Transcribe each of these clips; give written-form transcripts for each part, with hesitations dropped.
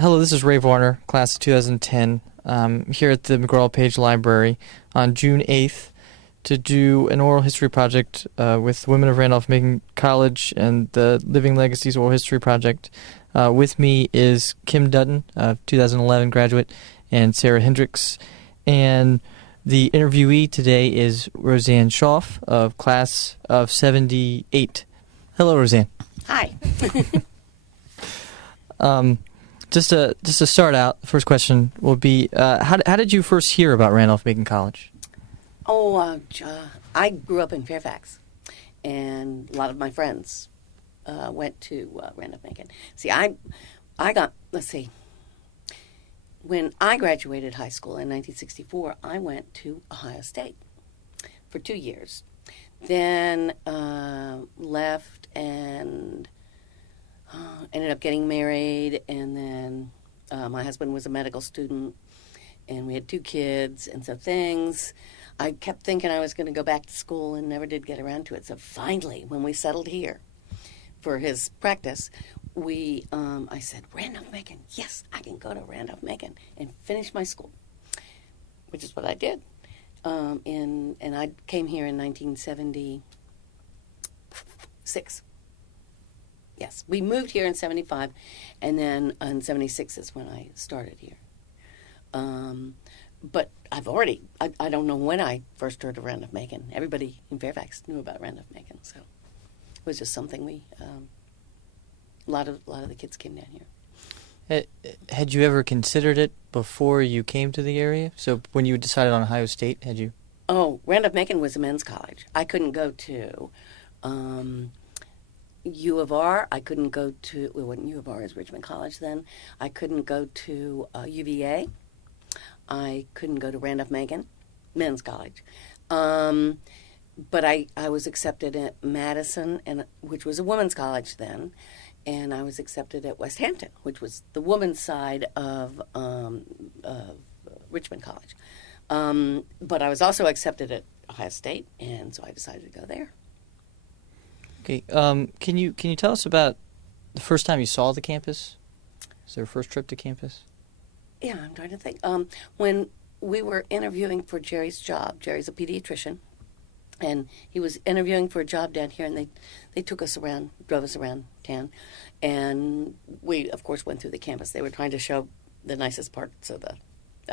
Hello, this is Ray Varner, class of 2010, here at the McGraw-Page Library on June 8th to do an oral history project with Women of Randolph-Macon College and the Living Legacies Oral History Project. With me is Kim Dutton, 2011 graduate, and Sarah Hendricks. And the interviewee today is Rosanne Shalf of class of 78. Hello, Rosanne. Hi. Just to start out, the first question will be, how did you first hear about Randolph-Macon College? I grew up in Fairfax, and a lot of my friends went to Randolph-Macon. See, when I graduated high school in 1964, I went to Ohio State for 2 years. Then left and ended up getting married, and then my husband was a medical student, and we had 2 kids, and so I kept thinking I was going to go back to school and never did get around to it. So finally, when we settled here for his practice, I said, Randolph-Macon, yes, I can go to Randolph-Macon and finish my school, which is what I did. And I came here in 1976. Yes, we moved here in 75, and then in 76 is when I started here. But I don't know when I first heard of Randolph-Macon. Everybody in Fairfax knew about Randolph-Macon, so it was just something a lot of the kids came down here. Had you ever considered it before you came to the area? So when you decided on Ohio State, had you? Oh, Randolph-Macon was a men's college. I couldn't go to U of R. I couldn't go to, well, when U of R is Richmond College then. I couldn't go to UVA. I couldn't go to Randolph-Macon, men's college. But I was accepted at Madison, which was a women's college then, and I was accepted at West Hampton, which was the women's side of Richmond College. But I was also accepted at Ohio State, and so I decided to go there. Okay. Can you tell us about the first time you saw the campus? Was there a first trip to campus? Yeah, I'm trying to think. When we were interviewing for Jerry's job, Jerry's a pediatrician, and he was interviewing for a job down here, and they took us around, drove us around town, and we, of course, went through the campus. They were trying to show the nicest parts of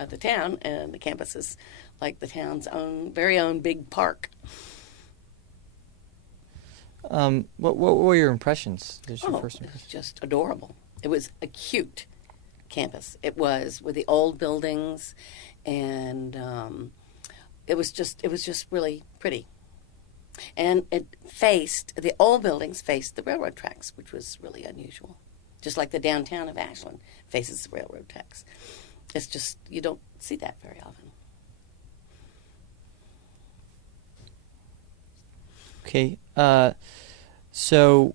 the town, and the campus is like the town's very own big park. What were your impressions? It was just adorable. It was a cute campus. It was with the old buildings, and it was just really pretty. And the old buildings faced the railroad tracks, which was really unusual. Just like the downtown of Ashland faces the railroad tracks. It's just, you don't see that very often. Okay. So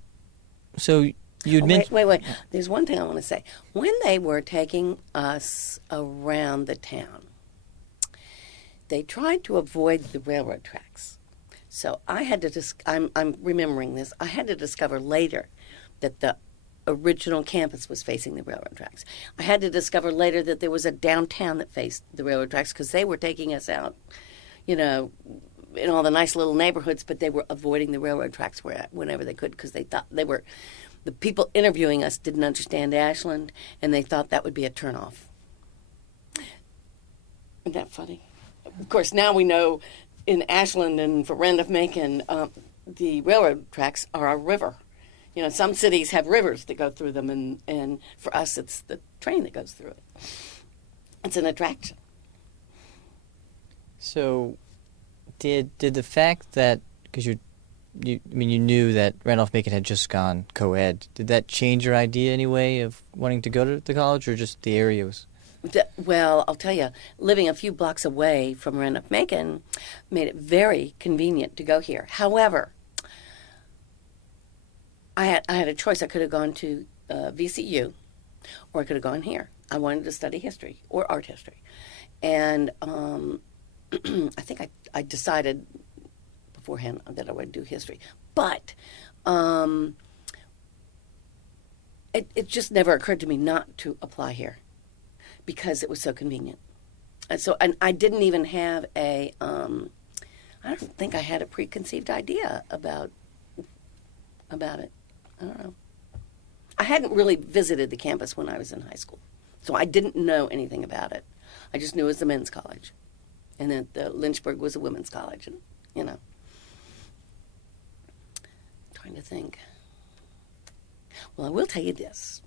you'd mentioned... Wait. There's one thing I want to say. When they were taking us around the town, they tried to avoid the railroad tracks. So I had to I'm remembering this. I had to discover later that the original campus was facing the railroad tracks. I had to discover later that there was a downtown that faced the railroad tracks because they were taking us out, in all the nice little neighborhoods, but they were avoiding the railroad tracks whenever they could because they thought the people interviewing us didn't understand Ashland, and they thought that would be a turnoff. Isn't that funny? Of course, now we know in Ashland and for Randolph-Macon, the railroad tracks are a river. Some cities have rivers that go through them, and for us, it's the train that goes through it. It's an attraction. So, did the fact that, because you knew that Randolph-Macon had just gone co-ed, did that change your idea anyway of wanting to go to the college, or just the area was? Well, I'll tell you, living a few blocks away from Randolph-Macon made it very convenient to go here. However, I had a choice. I could have gone to VCU, or I could have gone here. I wanted to study history or art history, and I think I decided beforehand that I would do history. But it just never occurred to me not to apply here because it was so convenient. And I didn't even have I don't think I had a preconceived idea about it. I don't know. I hadn't really visited the campus when I was in high school, so I didn't know anything about it. I just knew it was a men's college, and that Lynchburg was a women's college, and trying to think. Well, I will tell you this.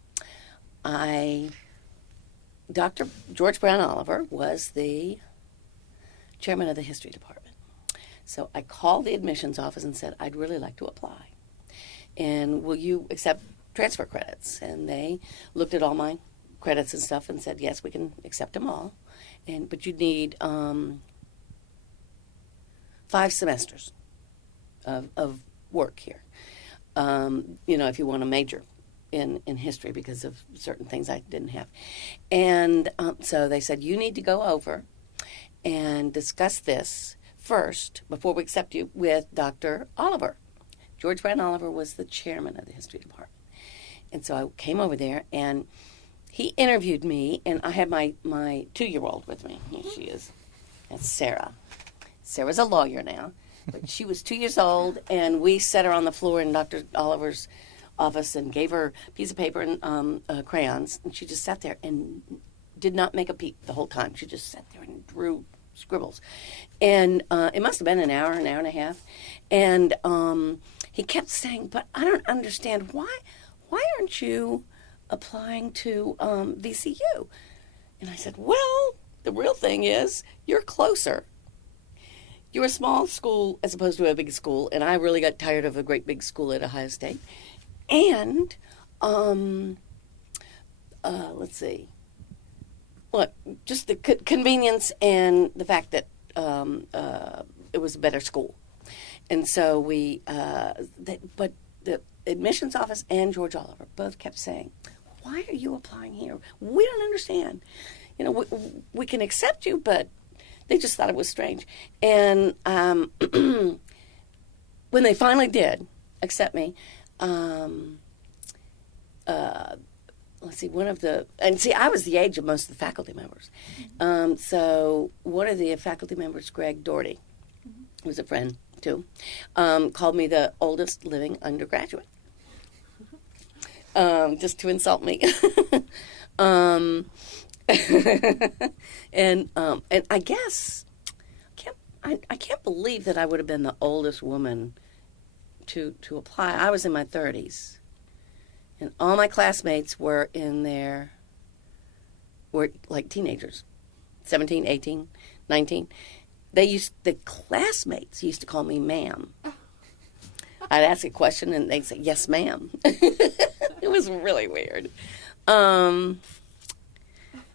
Dr. George Brown Oliver was the chairman of the history department. So I called the admissions office and said, I'd really like to apply. And will you accept transfer credits? And they looked at all my credits and stuff and said, yes, we can accept them all. But you need 5 semesters of work here. If you want to major in history because of certain things I didn't have. And so they said, you need to go over and discuss this first before we accept you with Dr. Oliver. George Brown Oliver was the chairman of the history department. And so I came over there and he interviewed me, and I had my 2-year-old with me. Here she is. That's Sarah. Sarah's a lawyer now. But she was 2 years old, and we set her on the floor in Dr. Oliver's office and gave her a piece of paper and crayons, and she just sat there and did not make a peep the whole time. She just sat there and drew scribbles. And it must have been an hour and a half. And he kept saying, but I don't understand, why aren't you applying to VCU? And I said, well, the real thing is you're closer. You're a small school as opposed to a big school, and I really got tired of a great big school at Ohio State. And, let's see, just the convenience and the fact that it was a better school. And so but the admissions office and George Oliver both kept saying, why are you applying here? We don't understand. We can accept you, but they just thought it was strange. And when they finally did accept me, let's see, I was the age of most of the faculty members. So one of the faculty members, Greg Doherty, who was a friend too, called me the oldest living undergraduate, just to insult me. And I guess I can't believe that I would have been the oldest woman to apply. I was in my 30s, and all my classmates were like teenagers, 17, 18, 19. The classmates used to call me ma'am. I'd ask a question and they'd say, yes, ma'am. It was really weird.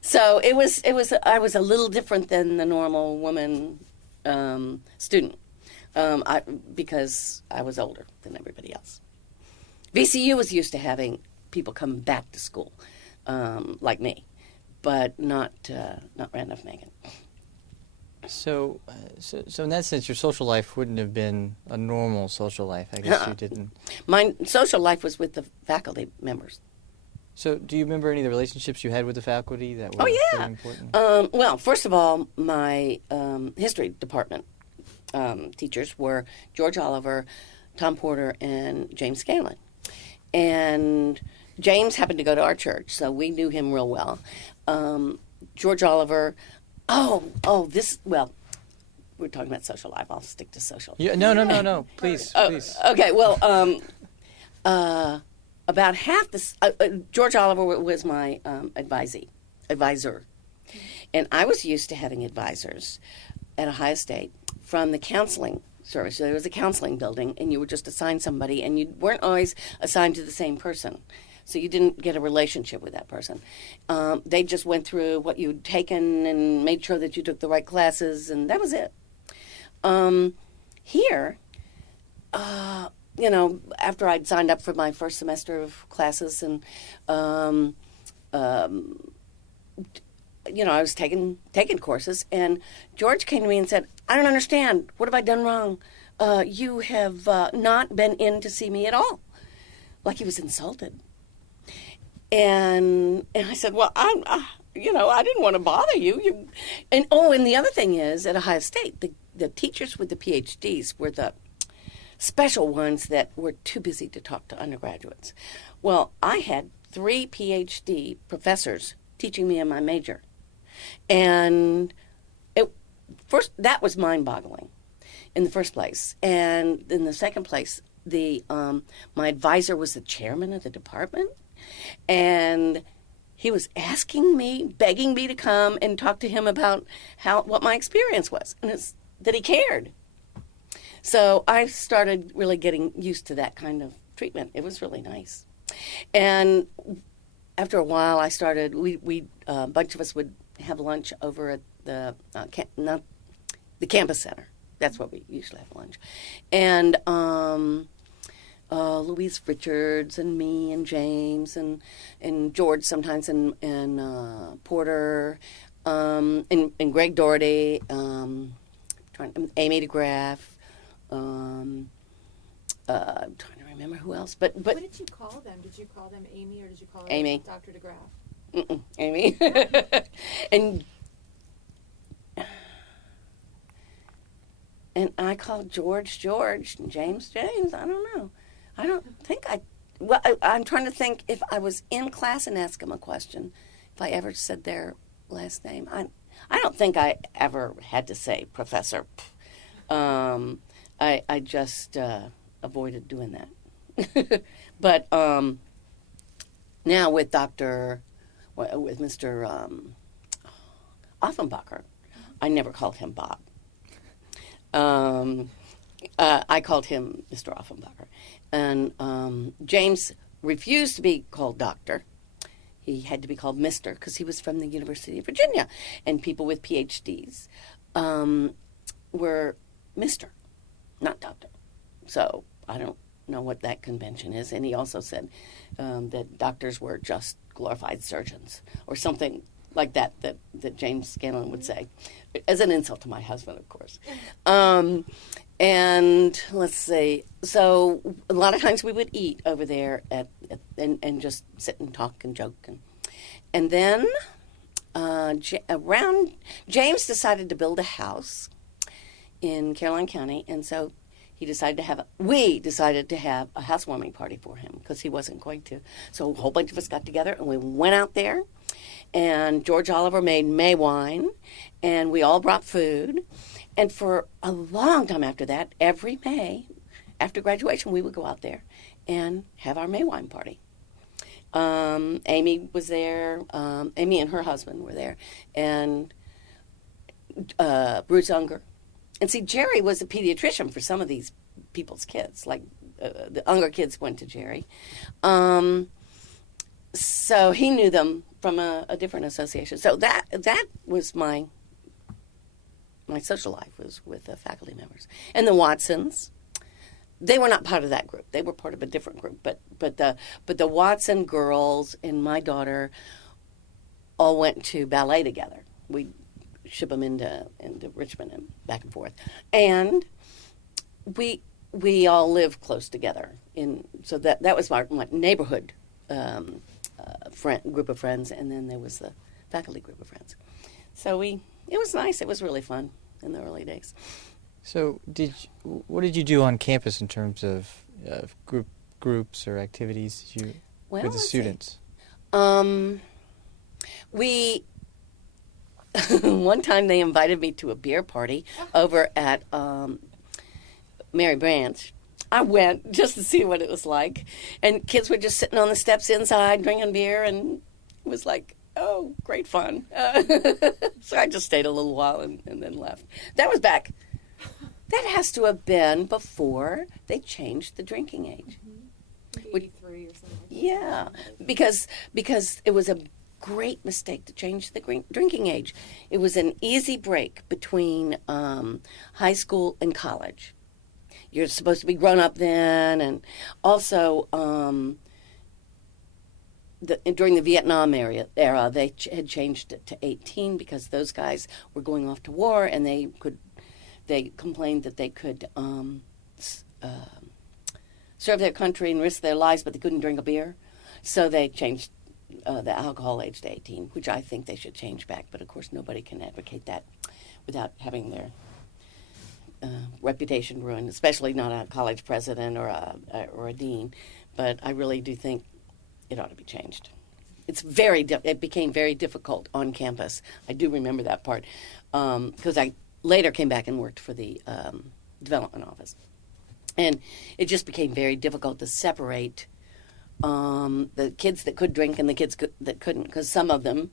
So I was a little different than the normal woman student because I was older than everybody else. VCU was used to having people come back to school like me, but not Randolph Macon. So in that sense, your social life wouldn't have been a normal social life. I guess you didn't. My social life was with the faculty members. So do you remember any of the relationships you had with the faculty that were very important? Well, first of all, my history department teachers were George Oliver, Tom Porter, and James Scanlon. And James happened to go to our church, so we knew him real well. George Oliver, we're talking about social life. I'll stick to social. Yeah, no. Please, please. Okay, well, about half this, George Oliver was my advisor. And I was used to having advisors at Ohio State from the counseling service. So there was a counseling building, and you were just assigned somebody, and you weren't always assigned to the same person. So you didn't get a relationship with that person. They just went through what you'd taken and made sure that you took the right classes, and that was it. Here, after I'd signed up for my first semester of classes, and I was taking courses, and George came to me and said, "I don't understand. What have I done wrong? You have not been in to see me at all." Like he was insulted. And I said, well, I didn't want to bother you. And the other thing is, at Ohio State, the teachers with the PhDs were the special ones that were too busy to talk to undergraduates. Well, I had 3 PhD professors teaching me in my major. And first, that was mind-boggling in the first place. And in the second place, my advisor was the chairman of the department. And he was asking me, begging me to come and talk to him about what my experience was, and that he cared. So I started really getting used to that kind of treatment. It was really nice. And after a while, I started. A bunch of us would have lunch over at the campus center. That's where we usually have lunch. And Louise Richards and me and James and George sometimes and Porter and Greg Doherty, Amy DeGraff. I'm trying to remember who else. But what did you call them? Did you call them Amy or did you call them Amy. Dr. DeGraff? Amy. And I called George, and James. I don't know. I don't think I'm trying to think if I was in class and asked them a question, if I ever said their last name. I don't think I ever had to say professor. I just avoided doing that. But now with Mr. Offenbacher, I never called him Bob. I called him Mr. Offenbacher. And James refused to be called doctor. He had to be called Mr. because he was from the University of Virginia. And people with PhDs were Mr., not doctor. So I don't know what that convention is. And he also said that doctors were just glorified surgeons or something like that James Scanlon would say, as an insult to my husband, of course. And let's see. So a lot of times we would eat over there and just sit and talk and joke. And then James decided to build a house in Caroline County, and so we decided to have a housewarming party for him because he wasn't going to. So a whole bunch of us got together and we went out there, and George Oliver made May wine, and we all brought food. And for a long time after that, every May, after graduation, we would go out there and have our May wine party. Amy was there. Amy and her husband were there, and Bruce Unger. And see, Jerry was a pediatrician for some of these people's kids. Like the Unger kids went to Jerry. So he knew them from a different association. So that was my social life, was with the faculty members. And the Watsons, they were not part of that group. They were part of a different group. But the Watson girls and my daughter all went to ballet together. We ship them into Richmond and back and forth. And we all lived close together. So that was my neighborhood group of friends, and then there was the faculty group of friends. So it was nice. It was really fun in the early days. So what did you do on campus in terms of groups or activities with the students? We one time they invited me to a beer party over at Mary Branch. I went just to see what it was like, and kids were just sitting on the steps inside drinking beer, and it was like, oh, great fun. So I just stayed a little while and then left. That was back. That has to have been before they changed the drinking age. Mm-hmm. 83 or something. Yeah, because it was a great mistake to change the drinking age. It was an easy break between high school and college. You're supposed to be grown up then, and also during the Vietnam era, they had changed it to 18 because those guys were going off to war, and they complained that they could serve their country and risk their lives, but they couldn't drink a beer. So they changed the alcohol age to 18, which I think they should change back. But of course, nobody can advocate that without having their reputation ruined, especially not a college president or a dean. But I really do think it ought to be changed. It became very difficult on campus. I do remember that part because I later came back and worked for the development office, and it just became very difficult to separate the kids that could drink and the kids that couldn't, because some of them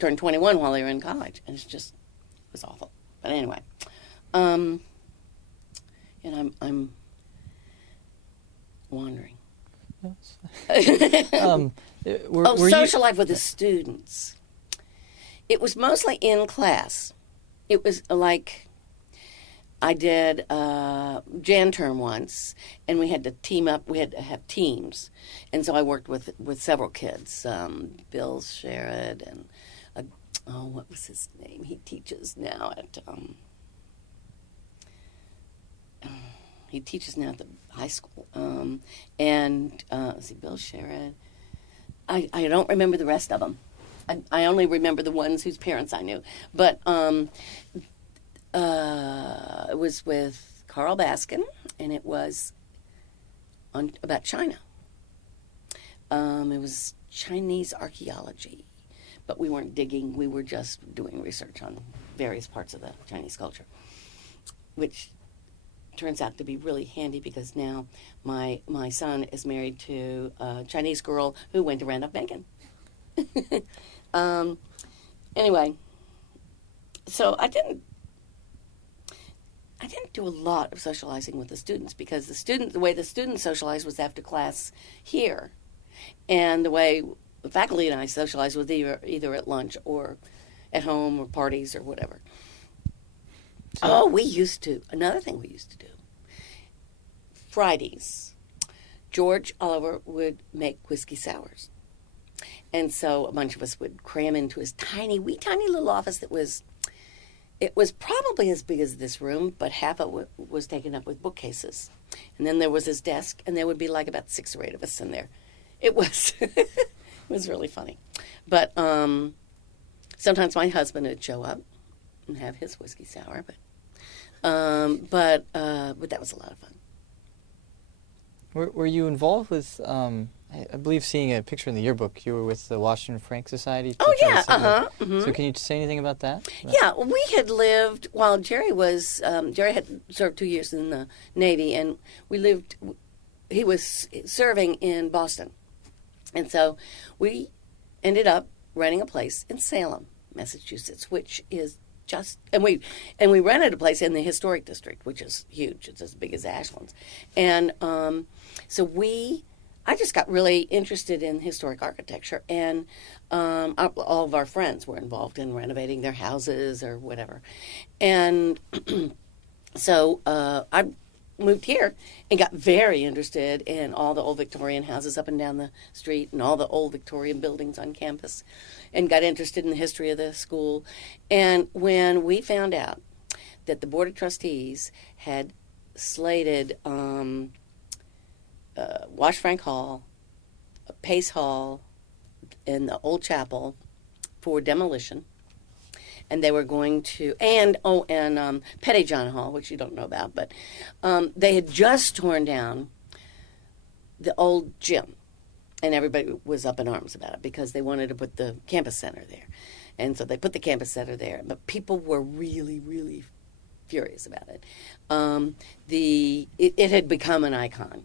turned 21 while they were in college, and it was awful. But anyway, and I'm wandering. Social life with the students. It was mostly in class. It was like I did Jan term once, and we had to team up. We had to have teams, and so I worked with several kids. Bill Sherrod and what was his name? He teaches now at the high school. Let's see, Bill Sherrod. I don't remember the rest of them. I only remember the ones whose parents I knew. But it was with Carl Baskin, and it was about China. It was Chinese archaeology, but we weren't digging. We were just doing research on various parts of the Chinese culture, which turns out to be really handy because now my son is married to a Chinese girl who went to Randolph-Macon. Anyway, so I didn't do a lot of socializing with the students because the way the students socialized was after class here, and the way the faculty and I socialized was either at lunch or at home or parties or whatever. Another thing we used to do. Fridays, George Oliver would make whiskey sours. And so a bunch of us would cram into his tiny little office it was probably as big as this room, but half of it was taken up with bookcases. And then there was his desk, and there would be like about 6 or 8 of us in there. It was, it was really funny. But sometimes my husband would show up and have his whiskey sour, but that was a lot of fun. Were you involved with, I believe seeing a picture in the yearbook, you were with the Washington Frank Society? Oh, yeah, mm-hmm. So can you say anything about that? Yeah, we had lived, while Jerry had served 2 years in the Navy, and he was serving in Boston. And so we ended up renting a place in Salem, Massachusetts, which is and we rented a place in the historic district, which is huge. It's as big as Ashland's. And so I just got really interested in historic architecture, and all of our friends were involved in renovating their houses or whatever. And so I moved here and got very interested in all the old Victorian houses up and down the street and all the old Victorian buildings on campus, and got interested in the history of the school. And when we found out that the Board of Trustees had slated Wash Frank Hall, Pace Hall, and the Old Chapel for demolition, and they were going to, and Pettyjohn Hall, which you don't know about, but they had just torn down the old gym, and everybody was up in arms about it because they wanted to put the campus center there. And so they put the campus center there, but people were really, really furious about it. It had become an icon,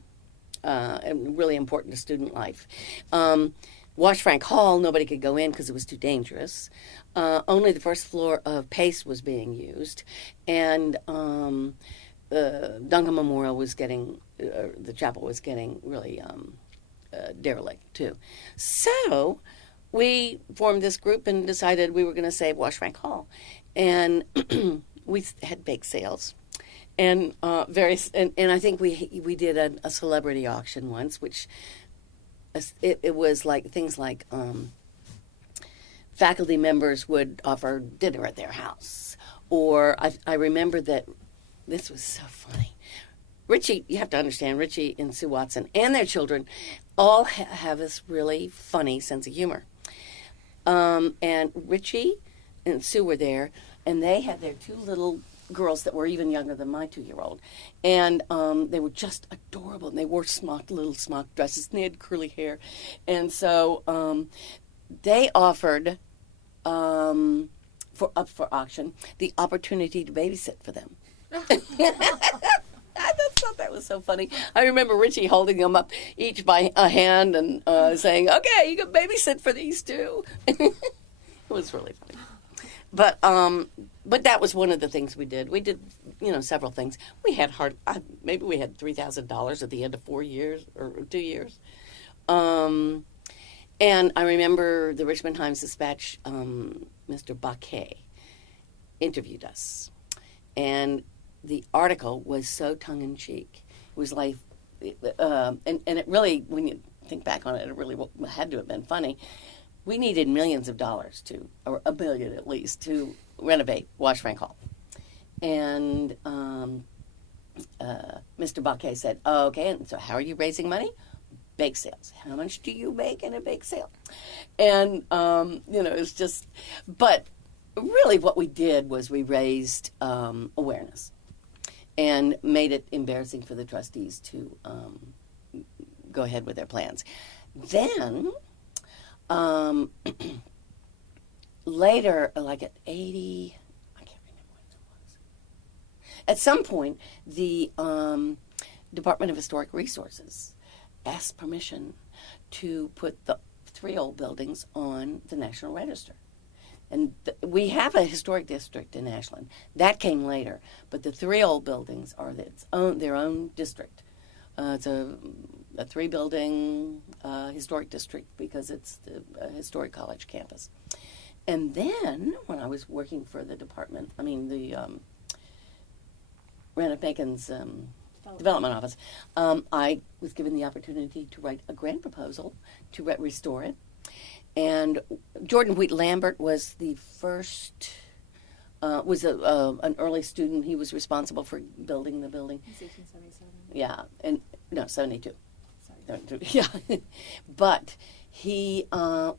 and really important to student life. Wash Frank Hall, nobody could go in because it was too dangerous. Only the first floor of Pace was being used, and Duncan Memorial was the chapel was getting really derelict too. So we formed this group and decided we were going to save Wash Frank Hall, and we had bake sales. And and I think we did a celebrity auction once, which it was like things like faculty members would offer dinner at their house, or I remember that this was so funny. Richie, you have to understand, Richie and Sue Watson and their children all have this really funny sense of humor. And Richie and Sue were there, and they had their two little girls that were even younger than my 2-year-old. And they were just adorable. And they wore little smock dresses, and they had curly hair. And so they offered, up for auction, the opportunity to babysit for them. I just thought that was so funny. I remember Richie holding them up each by a hand and saying, "Okay, you can babysit for these two." It was really funny. But that was one of the things we did. We did, several things. We had maybe we had $3,000 at the end of 4 years or 2 years. And I remember the Richmond Times-Dispatch, Mr. Baquet, interviewed us. And the article was so tongue-in-cheek. It was like, and it really, when you think back on it, it really had to have been funny. We needed millions of dollars or $1 billion at least, to renovate Wash Frank Hall. And Mr. Baquet said, "Okay, and so how are you raising money? Bake sales. How much do you make in a bake sale?" And, it's just, but really what we did was we raised awareness and made it embarrassing for the trustees to go ahead with their plans. Then, later, like at 80, I can't remember when it was. At some point, the Department of Historic Resources asked permission to put the 3 old buildings on the National Register. And we have a historic district in Ashland. That came later. But the 3 old buildings are their own district. It's a 3-building historic district because it's the historic college campus. And then, when I was working for the department, Randolph Bacon's development office, I was given the opportunity to write a grant proposal to restore it. And Jordan Wheat Lambert was the first, an early student. He was responsible for building the building. It's 1877. Yeah, and no, 72. Sorry. 72. Yeah, but he, I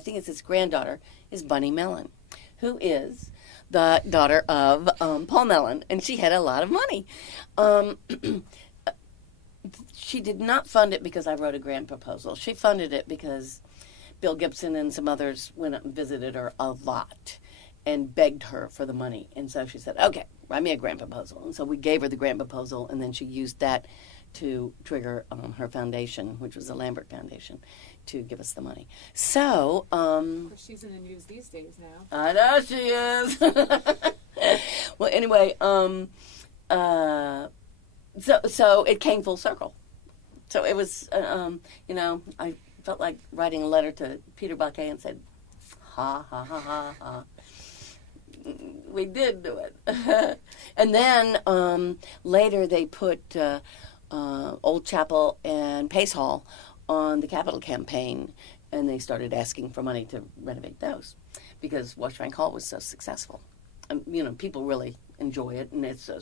think it's his granddaughter, is Bunny Mellon, who is the daughter of Paul Mellon, and she had a lot of money. She did not fund it because I wrote a grant proposal. She funded it because Bill Gibson and some others went up and visited her a lot and begged her for the money. And so she said, "Okay, write me a grant proposal." And so we gave her the grant proposal, and then she used that to trigger her foundation, which was the Lambert Foundation, to give us the money. So, Of course, she's in the news these days now. I know she is. Well, anyway, so it came full circle. So it was, I felt like writing a letter to Peter Baquet and said, "Ha, ha, ha, ha, ha." We did do it. And then later they put Old Chapel and Pace Hall on the capital campaign, and they started asking for money to renovate those because Wash Frank Hall was so successful. People really enjoy it, and it's a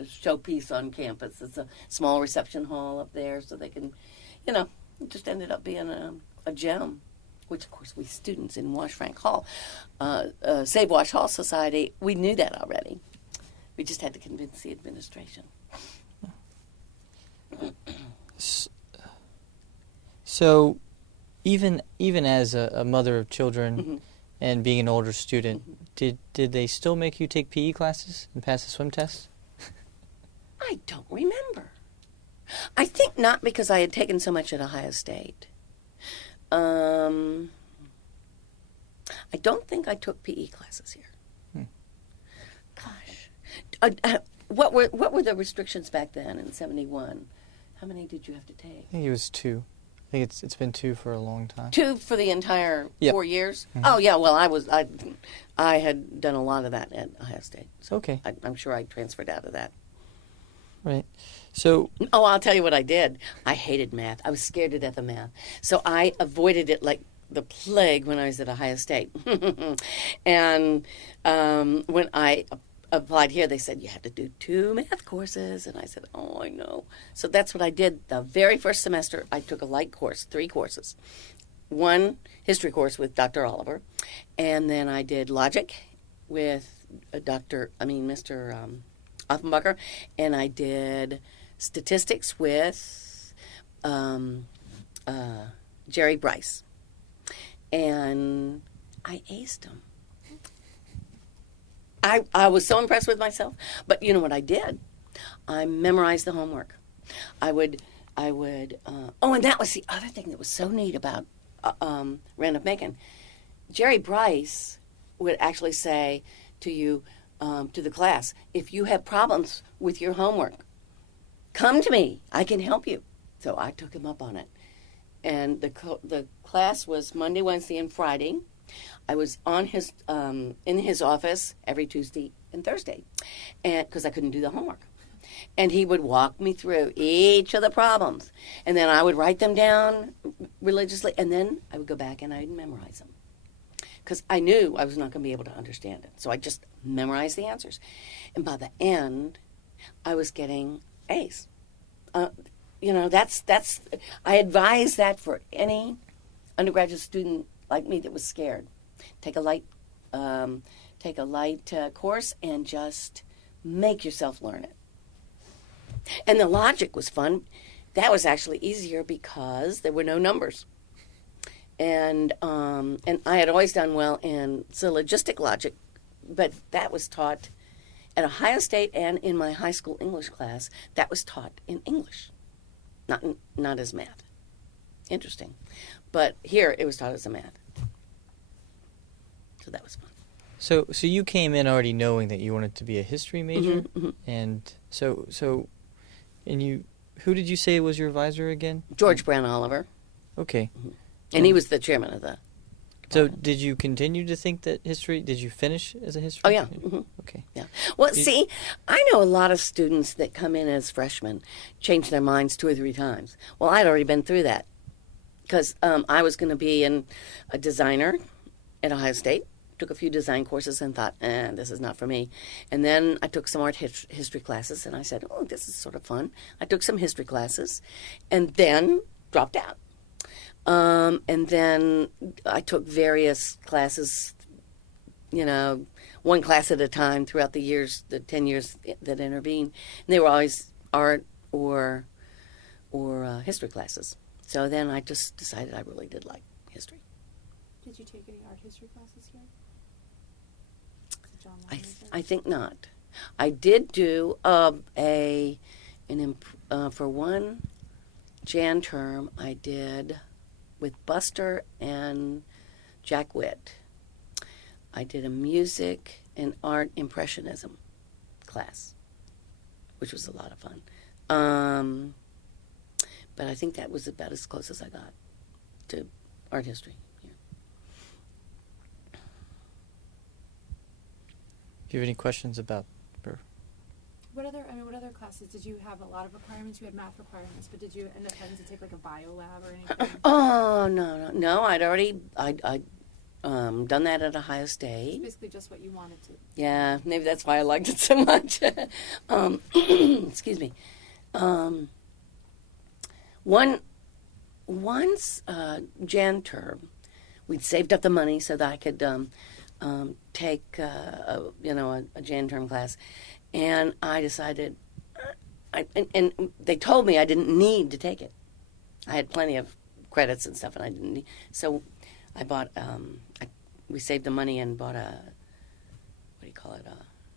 showpiece on campus. It's a small reception hall up there, so they can, it just ended up being a gem, which, of course, we students in Wash Frank Hall, Save Wash Hall Society, we knew that already. We just had to convince the administration. So, even as a mother of children and being an older student, did they still make you take PE classes and pass the swim test? I don't remember. I think not, because I had taken so much at Ohio State. I don't think I took PE classes here. Gosh. What were the restrictions back then in 71? How many did you have to take? I think it was 2. I think it's been 2 for a long time. 2 for the entire Yep. 4 years? Mhm. Oh, yeah, well, I had done a lot of that at Ohio State. So Okay. I'm sure I transferred out of that. Right. So, Oh, I'll tell you what I did. I hated math. I was scared to death of math. So I avoided it like the plague when I was at Ohio State. And when I applied here, they said you had to do 2 math courses, and I said, oh, I know. So that's what I did. The very first semester, I took a light course, 3 courses. 1 history course with Dr. Oliver, and then I did logic with Mr. Offenbacher, and I did statistics with Jerry Bryce, and I aced them. I was so impressed with myself. But you know what I did? I memorized the homework. I would, and that was the other thing that was so neat about Randolph Macon. Jerry Bryce would actually say to you, to the class, if you have problems with your homework, come to me. I can help you. So I took him up on it. And the class was Monday, Wednesday, and Friday. I was on his in his office every Tuesday and Thursday, and because I couldn't do the homework, and he would walk me through each of the problems, and then I would write them down religiously, and then I would go back and I'd memorize them, because I knew I was not going to be able to understand it, so I just memorized the answers, and by the end, I was getting A's. That's I advise that for any undergraduate student like me that was scared. Take a light course and just make yourself learn it. And the logic was fun. That was actually easier because there were no numbers. And I had always done well in syllogistic logic, but that was taught at Ohio State and in my high school English class. That was taught in English, not as math. Interesting. But here it was taught as a math. So that was fun. So you came in already knowing that you wanted to be a history major, Mm-hmm. and who did you say was your advisor again? George Brown Oliver. Okay. And he was the chairman of the... So did you continue to think that history, did you finish as a history? Oh, yeah. major? Mm-hmm. Okay. Yeah. Well, see, I know a lot of students that come in as freshmen change their minds 2 or 3 times. Well, I'd already been through that because I was going to be a designer at Ohio State. Took a few design courses and thought, this is not for me. And then I took some art history classes, and I said, oh, this is sort of fun. I took some history classes and then dropped out. And then I took various classes, 1 class at a time throughout the years, the 10 years that intervened. And they were always art or history classes. So then I just decided I really did like history. Did you take any art history classes here? I think not. I did do for one Jan term, I did with Buster and Jack Witt. I did a music and art impressionism class, which was a lot of fun. But I think that was about as close as I got to art history. Do you have any questions about her? What other classes? Did you have a lot of requirements? You had math requirements, but did you end up having to take like a bio lab or anything? Oh, no. I'd already done that at Ohio State. It's basically just what you wanted to. Yeah, maybe that's why I liked it so much. Excuse me. Once Jan term, we'd saved up the money so that I could take a Jan term class, and I decided, and they told me I didn't need to take it. I had plenty of credits and stuff, and I didn't need. So I bought. We saved the money and bought a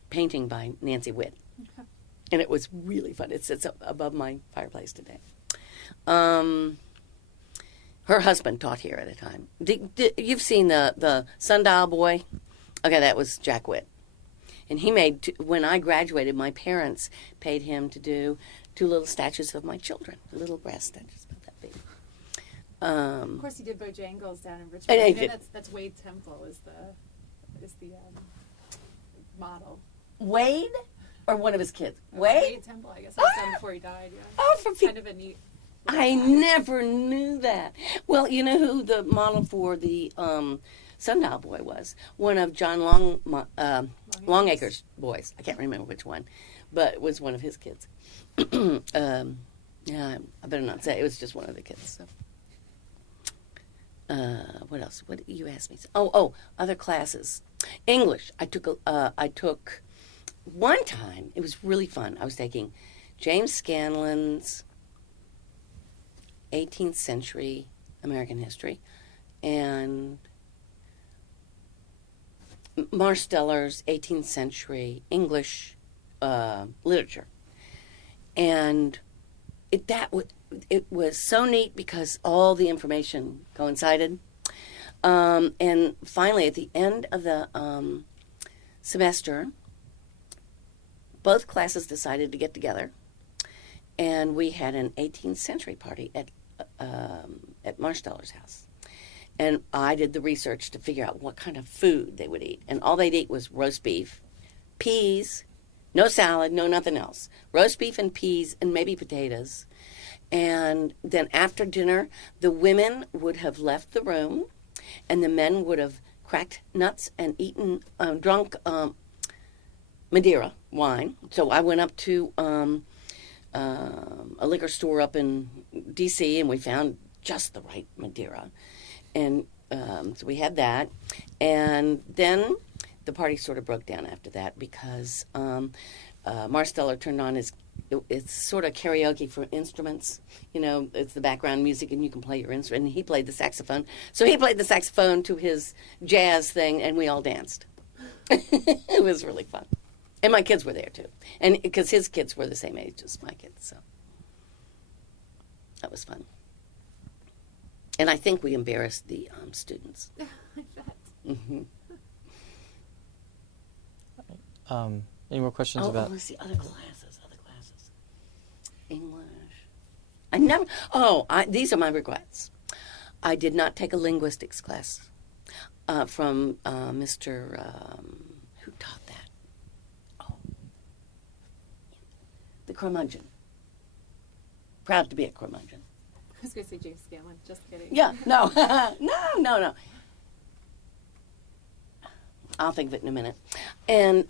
painting by Nancy Witt, Okay. and it was really fun. It sits above my fireplace today. Her husband taught here at a time. You've seen the Sundial Boy? Okay, that was Jack Witt. And he made, when I graduated, my parents paid him to do 2 little statues of my children, little brass statues about that big. Of course, he did Bojangles down in Richmond. And he I know did. that's Wade Temple is the model. Wade? Or one of his kids? Wade? Wade Temple, I guess. That was done before he died, yeah. Oh, for Kind of a neat... I never knew that. Well, you know who the model for the Sundial Boy was. One of John Longacre's boys. I can't remember which one, but it was one of his kids. Yeah, I better not say. It was just one of the kids. So. What else? What you asked me? Other classes. English. I took one time. It was really fun. I was taking James Scanlon's 18th century American history and Marsteller's 18th century English literature. And it was so neat because all the information coincided. And finally, at the end of the semester, both classes decided to get together, and we had an 18th century party at Marsteller's house. And I did the research to figure out what kind of food they would eat. And all they'd eat was roast beef, peas, no salad, no nothing else. Roast beef and peas and maybe potatoes. And then after dinner, the women would have left the room, and the men would have cracked nuts and drunk Madeira wine. So I went up to a liquor store up in D.C., and we found just the right Madeira. And so we had that. And then the party sort of broke down after that because Marsteller turned on it's sort of karaoke for instruments. You know, it's the background music and you can play your instrument. And he played the saxophone. So he played the saxophone to his jazz thing, and we all danced. It was really fun. And my kids were there, too. And because his kids were the same age as my kids, so that was fun. And I think we embarrassed the students. I bet. Mm-hmm. Any more questions about? Let's see, other classes. English. I never. These are my regrets. I did not take a linguistics class from Mr. Who taught that? The curmudgeon. Proud to be a curmudgeon. I was going to say James Scanlon. Just kidding. Yeah. No. No. I'll think of it in a minute. And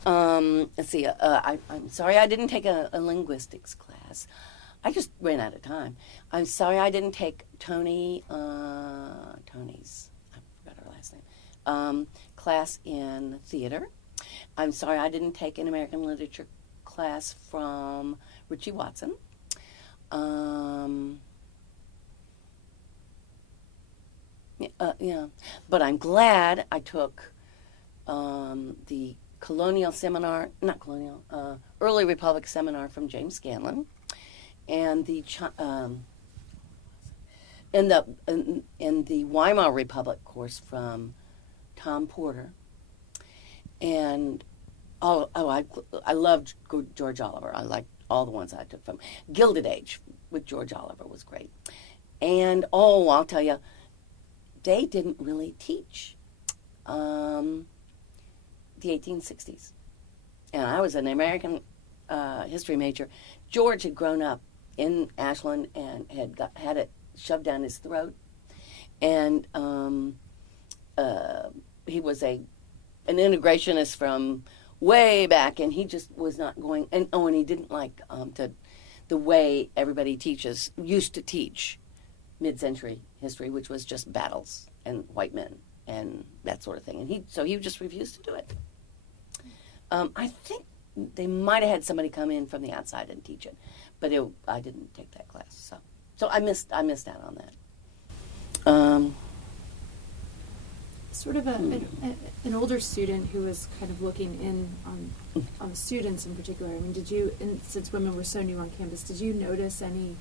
let's see. I'm sorry I didn't take a linguistics class. I just ran out of time. I'm sorry I didn't take Tony's. I forgot her last name. Class in theater. I'm sorry I didn't take an American literature class from Richie Watson. Yeah. But I'm glad I took the Early Republic seminar from James Scanlon, and the Weimar Republic course from Tom Porter, and I loved George Oliver. I liked all the ones I took from Gilded Age with George Oliver was great, and I'll tell you, they didn't really teach the 1860s. And I was an American history major. George had grown up in Ashland and had it shoved down his throat. And he was an integrationist from way back, and he just was not going. And he didn't like the way everybody used to teach mid-century history, which was just battles and white men and that sort of thing. And he just refused to do it. I think they might have had somebody come in from the outside and teach it, but I didn't take that class, so I missed out on that. Sort of an older student who was kind of looking in on the students in particular. I mean, since women were so new on campus, did you notice any,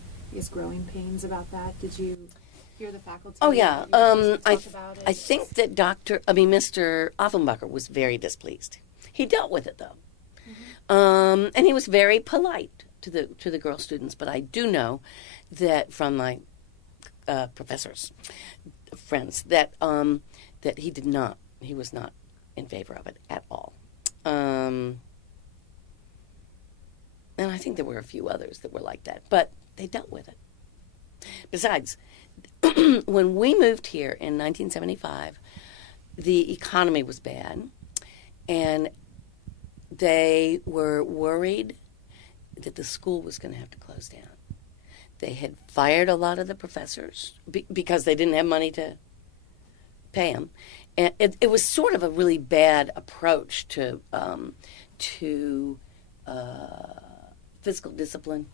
growing pains about that? Did you hear the faculty? Oh yeah, talk about it? I think that Mr. Offenbacher was very displeased. He dealt with it though, and he was very polite to the girl students. But I do know that from my professors, friends, that he was not in favor of it at all. And I think there were a few others that were like that, but they dealt with it. Besides, when we moved here in 1975, the economy was bad, and they were worried that the school was going to have to close down. They had fired a lot of the professors because they didn't have money to pay them, and it was sort of a really bad approach to fiscal discipline.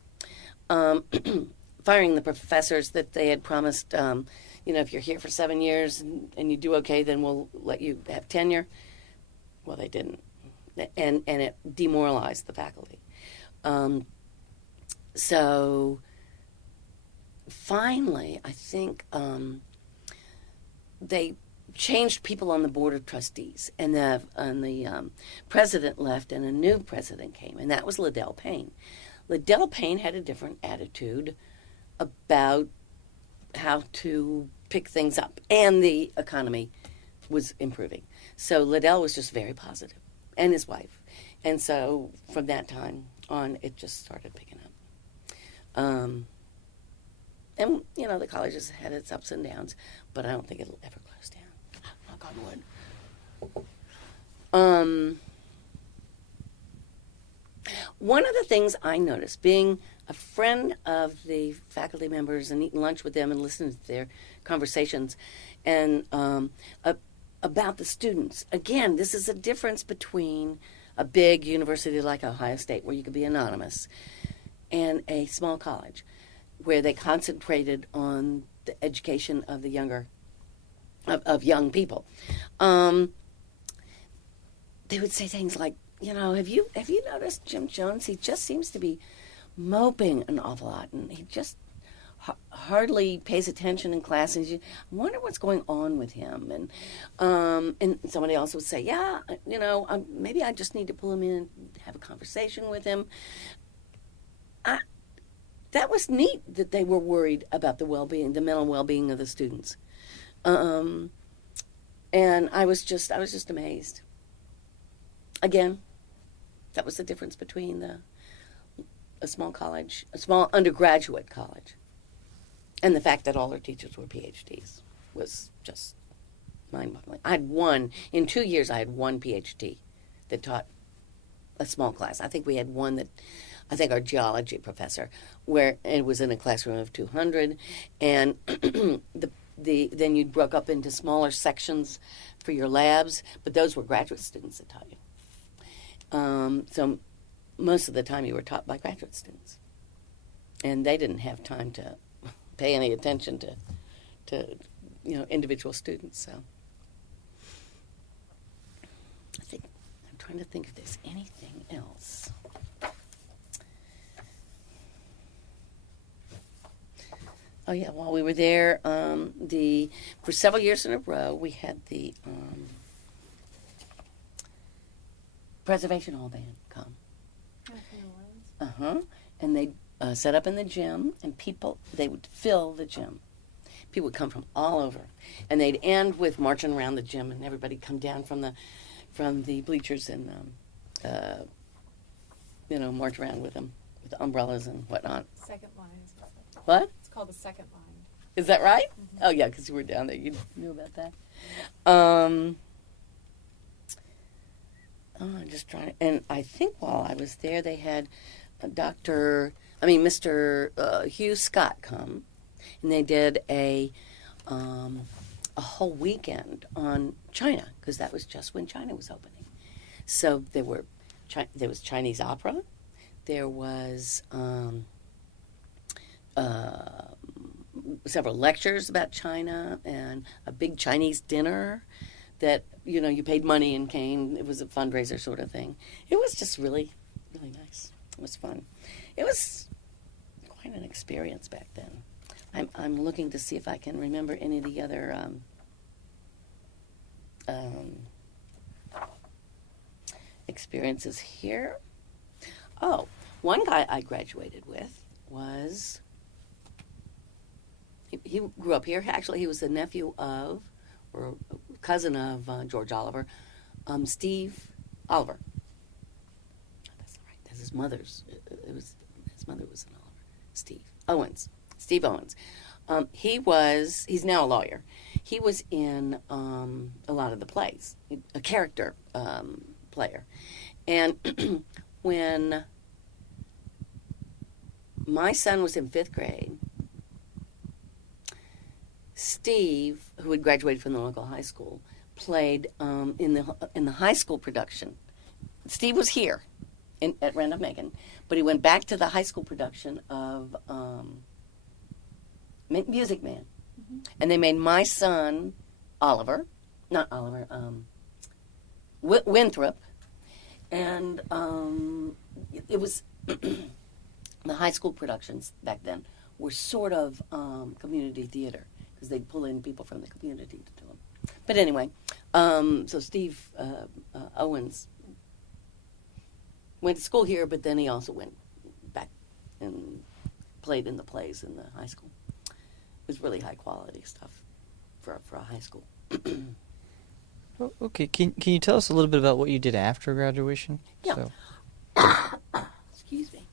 Firing the professors that they had promised, if you're here for 7 years and you do okay, then we'll let you have tenure. Well, they didn't, and it demoralized the faculty. So finally, I think they changed people on the board of trustees, and the president left, and a new president came, and that was Liddell Payne. Liddell Payne had a different attitude about how to pick things up, and the economy was improving. So Liddell was just very positive, and his wife. And so from that time on, it just started picking up. And, the college has had its ups and downs, but I don't think it'll ever close down. Knock on wood. One of the things I noticed, being a friend of the faculty members and eating lunch with them and listening to their conversations, and about the students. Again, this is a difference between a big university like Ohio State, where you could be anonymous, and a small college, where they concentrated on the education of the of young people. They would say things like, have you noticed Jim Jones? He just seems to be moping an awful lot, and he just hardly pays attention in class. And I wonder what's going on with him. And somebody else would say, yeah, maybe I just need to pull him in and have a conversation with him. That was neat that they were worried about the mental well-being of the students. And I was just amazed. Again, that was the difference between a small undergraduate college, and the fact that all their teachers were PhDs was just mind-boggling. In 2 years, I had one PhD that taught a small class. I think we had one our geology professor, where it was in a classroom of 200, and then you broke up into smaller sections for your labs, but those were graduate students that taught you. So most of the time you were taught by graduate students, and they didn't have time to pay any attention to individual students. So I'm trying to think if there's anything else. Oh yeah, while we were there, for several years in a row, we had the Preservation Hall band come. And they set up in the gym, and they would fill the gym. People would come from all over, and they'd end with marching around the gym, and everybody'd come down from the bleachers and march around with them with umbrellas and whatnot. Second line. What? It's called the second line. Is that right? Mm-hmm. Oh yeah, because you were down there. You knew about that. I'm just trying to, and I think while I was there, they had Mr. Hugh Scott come, and they did a whole weekend on China, because that was just when China was opening. So there was Chinese opera, there was several lectures about China, and a big Chinese dinner that you paid money and came. It was a fundraiser sort of thing. It was just really, really nice. It was fun. It was quite an experience back then. I'm looking to see if I can remember any of the other experiences here. Oh, one guy I graduated with was, he grew up here. Actually, he was the nephew of, or cousin of George Oliver, Steve Oliver. That's right. That's his mother's. His mother was an Oliver. Steve Owens. He's now a lawyer. he was in a lot of the plays, a character player. And when my son was in 5th grade, Steve, who had graduated from the local high school, played in the high school production. Steve was here at Randolph-Macon, but he went back to the high school production of Music Man. Mm-hmm. And they made my son Winthrop, and it was the high school productions back then were sort of community theater, because they'd pull in people from the community to do them. But anyway, so Steve Owens went to school here, but then he also went back and played in the plays in the high school. It was really high quality stuff for a high school. Okay, can you tell us a little bit about what you did after graduation? Yeah. So. Excuse me.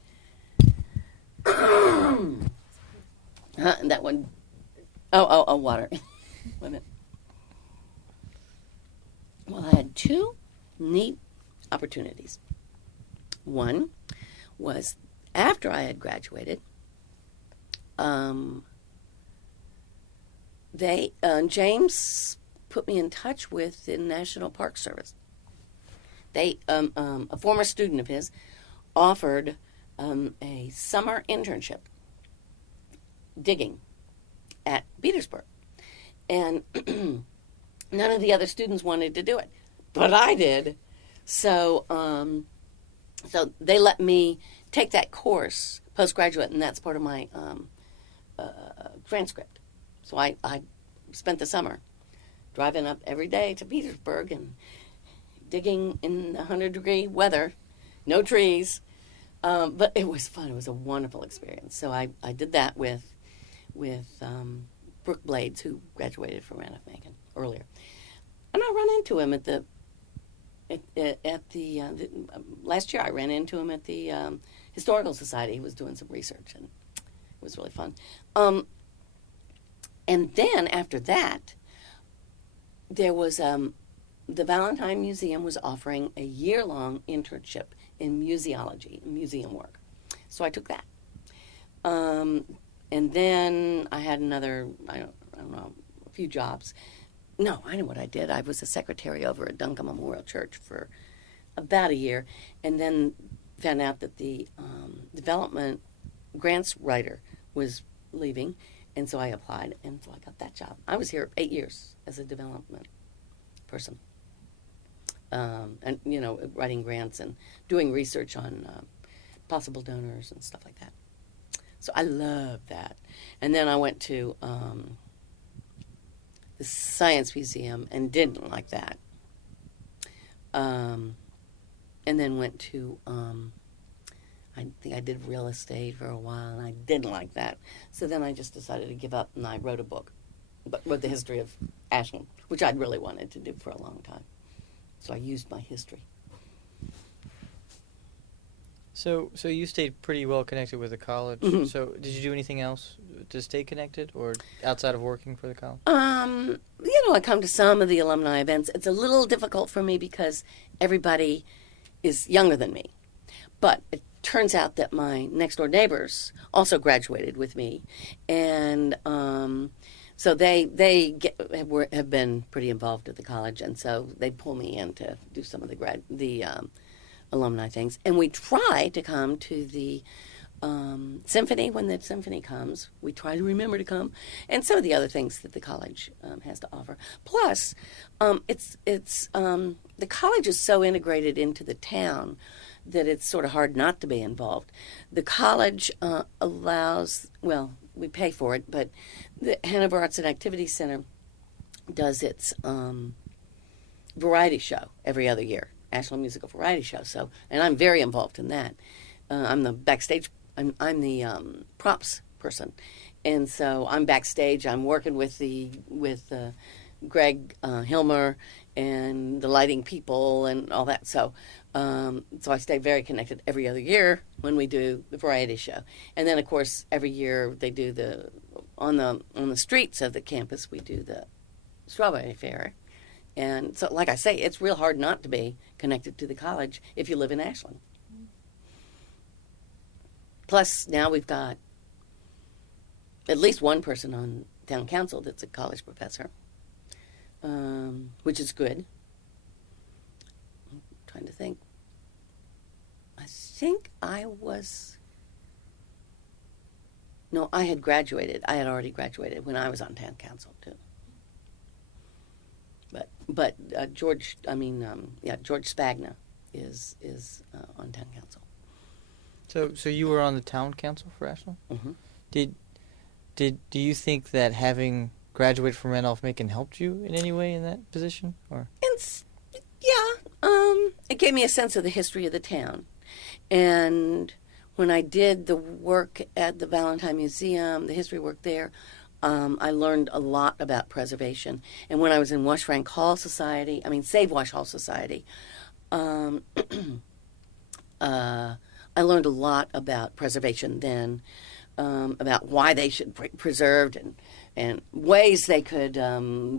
That one. Oh, water. Wait a minute. Well, I had 2 neat opportunities. One was after I had graduated. James put me in touch with the National Park Service. They, a former student of his, offered a summer internship digging at Petersburg, and none of the other students wanted to do it, but I did. So, so they let me take that course postgraduate, and that's part of my transcript. So I spent the summer driving up every day to Petersburg and digging in 100-degree weather, no trees, but it was fun. It was a wonderful experience. So I did that with Brooke Blades, who graduated from Randolph-Macon earlier, and I ran into him at the last year. I ran into him at the Historical Society. He was doing some research, and it was really fun. And then after that, there was the Valentine Museum was offering a year-long internship in museology, museum work. So I took that. And then I had another, I don't know, a few jobs. No, I know what I did. I was a secretary over at Duncan Memorial Church for about a year, and then found out that the development grants writer was leaving, and so I applied, and so I got that job. I was here 8 years as a development person, and writing grants and doing research on possible donors and stuff like that. So I loved that. And then I went to the Science Museum and didn't like that. And then went to, I think I did real estate for a while, and I didn't like that. So then I just decided to give up, and I wrote a book, wrote the history of Ashland, which I'd really wanted to do for a long time. So I used my history. So you stayed pretty well connected with the college. Mm-hmm. So did you do anything else to stay connected, or outside of working for the college? I come to some of the alumni events. It's a little difficult for me because everybody is younger than me. But it turns out that my next door neighbors also graduated with me, and so they have been pretty involved at the college, and so they pull me in to do some of the alumni things. And we try to come to the symphony when the symphony comes. We try to remember to come, and some of the other things that the college has to offer. Plus, it's the college is so integrated into the town that it's sort of hard not to be involved. The college allows, well, we pay for it, but the Hanover Arts and Activities Center does its variety show every other year, Ashland Musical Variety Show. So, and I'm very involved in that. I'm the backstage. I'm the props person, and so I'm backstage. I'm working with Greg Hilmer and the lighting people and all that. So I stay very connected every other year when we do the variety show. And then, of course, every year they do on the streets of the campus, we do the Strawberry Fair. And so, like I say, it's real hard not to be connected to the college if you live in Ashland. Plus, now we've got at least one person on town council that's a college professor, which is good. I'm trying to think. I think I was... No, I had graduated. I had already graduated when I was on town council, too. But George Spagna is on town council. So you were on the town council for Ashland? Mm-hmm. Do you think that having graduated from Randolph-Macon helped you in any way in that position, or? It gave me a sense of the history of the town, and when I did the work at the Valentine Museum, the history work there, I learned a lot about preservation. And when I was in Wash Rank Hall Society, Save Wash Hall Society, I learned a lot about preservation then, about why they should be preserved and ways they could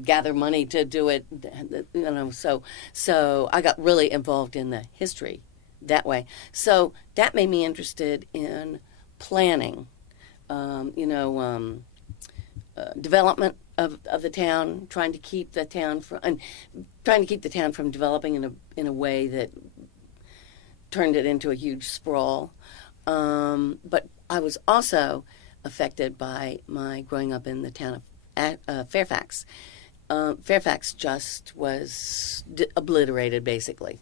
gather money to do it. So I got really involved in the history that way. So that made me interested in planning, development of the town, trying to keep the town from developing in a way that turned it into a huge sprawl. But I was also affected by my growing up in the town of Fairfax. Fairfax just was obliterated, basically,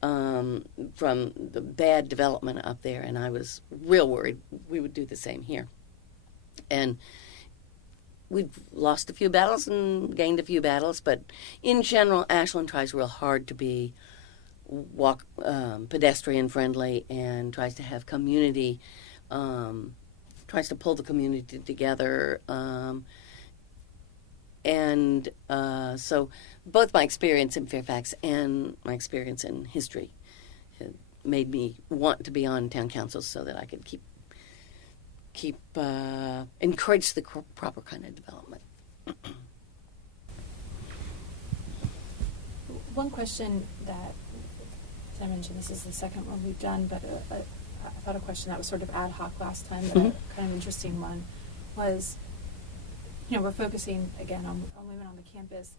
from the bad development up there, and I was real worried we would do the same here. And we've lost a few battles and gained a few battles, but in general, Ashland tries real hard to be pedestrian friendly and tries to have community, tries to pull the community together. So both my experience in Fairfax and my experience in history made me want to be on town council so that I could encourage the proper kind of development. One question that, as I mentioned, this is the second one we've done, but I thought a question that was sort of ad hoc last time, but a kind of interesting one was, we're focusing again on women on the campus.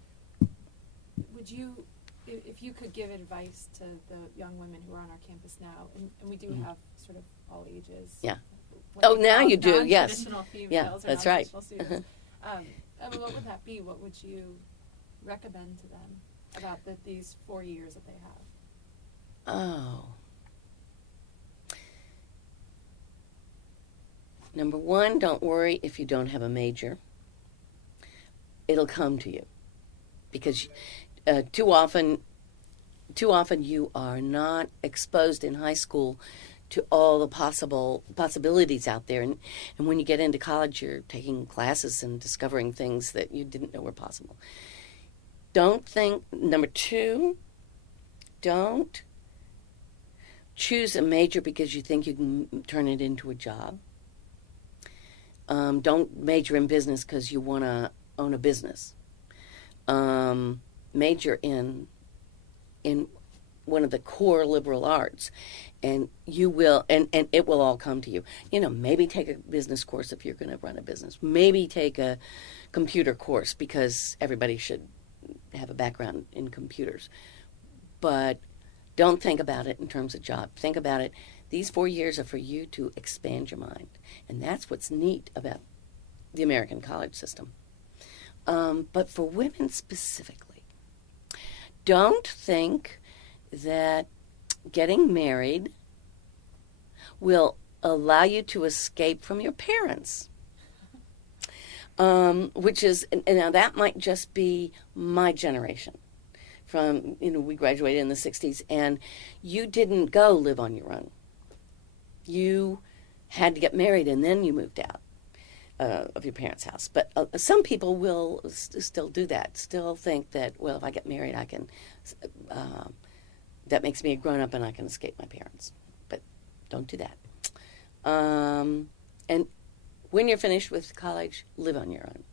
Would you, if you could give advice to the young women who are on our campus now, and we do have sort of all ages. Yeah. What Now you do, yes. Non-traditional females Yeah, or that's right. non-traditional students. What would that be? What would you recommend to them about these 4 years that they have? Oh. Number one, don't worry if you don't have a major. It'll come to you. Because too often you are not exposed in high school to all the possibilities out there. And when you get into college, you're taking classes and discovering things that you didn't know were possible. Number two, don't choose a major because you think you can turn it into a job. Don't major in business because you want to own a business. Major in one of the core liberal arts, and you will, and it will all come to you. Maybe take a business course if you're going to run a business. Maybe take a computer course because everybody should have a background in computers. But don't think about it in terms of job. Think about it. These 4 years are for you to expand your mind. And that's what's neat about the American college system. But for women specifically, don't think that getting married will allow you to escape from your parents. Which is, now that might just be my generation. We graduated in the 60s, and you didn't go live on your own. You had to get married, and then you moved out of your parents' house. But some people will still do that, still think that, well, if I get married, I can, that makes me a grown-up and I can escape my parents. But don't do that. And when you're finished with college, live on your own.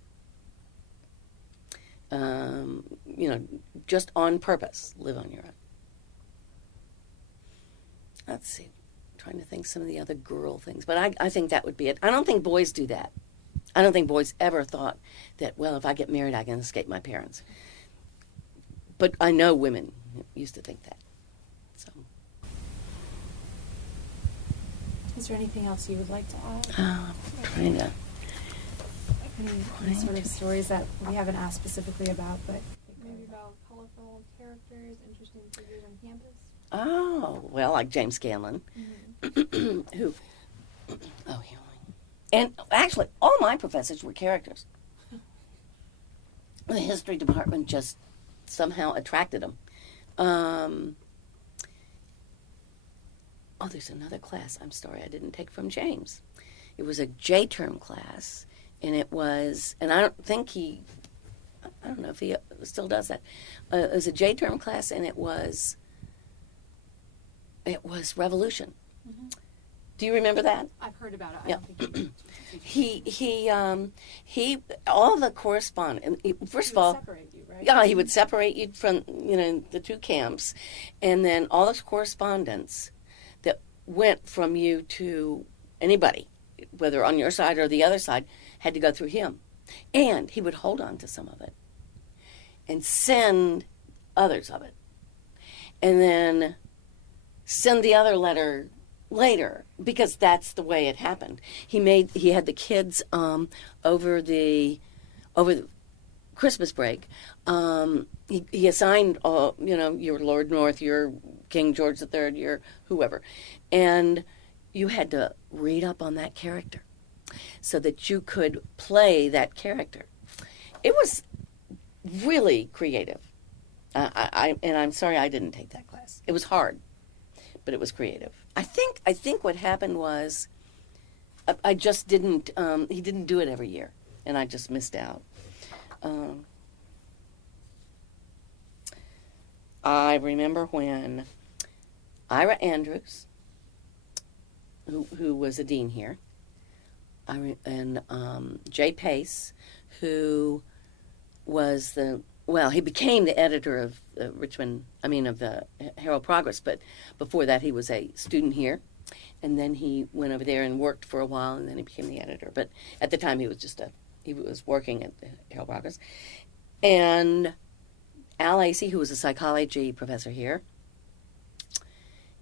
just on purpose, live on your own. Let's see, trying to think some of the other girl things, but I think that would be it. I don't think boys do that. I don't think boys ever thought that, well, if I get married, I can escape my parents. But I know women used to think that. So, Is there anything else you would like to add? I'm trying to. Any sort of stories that we haven't asked specifically about, but Maybe about colorful characters, interesting figures on campus. Oh, well, like James Scanlon, Mm-hmm. who, oh, healing. And actually, all my professors were characters. The history department just somehow attracted them. There's another class, I'm sorry, I didn't take from James. It was a J-term class, and it was, and I don't know if he still does that. It was a J-term class, and it was Revolution. Mm-hmm. Do you remember that? I've heard about it. I Yeah. don't think He all the correspondence. First of all, separate you, right? yeah, he would separate you from the two camps, and then all the correspondence that went from you to anybody, whether on your side or the other side, had to go through him, and he would hold on to some of it and send others of it, and then send the other letter later, because that's the way it happened. He had the kids over the Christmas break. He assigned your Lord North, your King George III, your whoever, and you had to read up on that character so that you could play that character. It was really creative. And I'm sorry I didn't take that class. It was hard, but it was creative. I think what happened was I just didn't. He didn't do it every year, and I just missed out. I remember when Ira Andrews, who was a dean here, and Jay Pace, who was he became the editor of the Herald Progress, but before that he was a student here, and then he went over there and worked for a while, and then he became the editor. But at the time he was working at the Herald Progress, and Al Acey, who was a psychology professor here,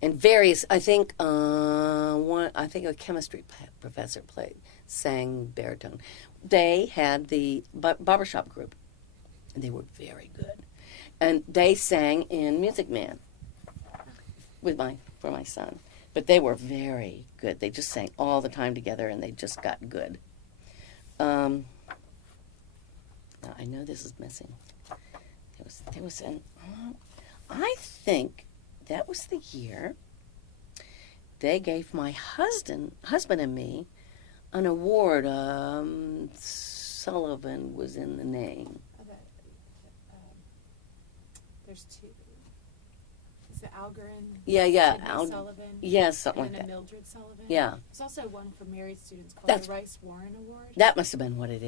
and various, I think a chemistry professor sang baritone. They had the barbershop group, and they were very good. And they sang in Music Man for my son. But they were very good. They just sang all the time together, and they just got good. Now I know this is missing. I think that was the year they gave my husband and me an award. Sullivan was in the name. There's two. Is it Algarin? Yeah. Sidney Sullivan? Yeah, something And like then that. Mildred Sullivan? Yeah. There's also one for married students called That's- the Rice Warren Award. That must have been what it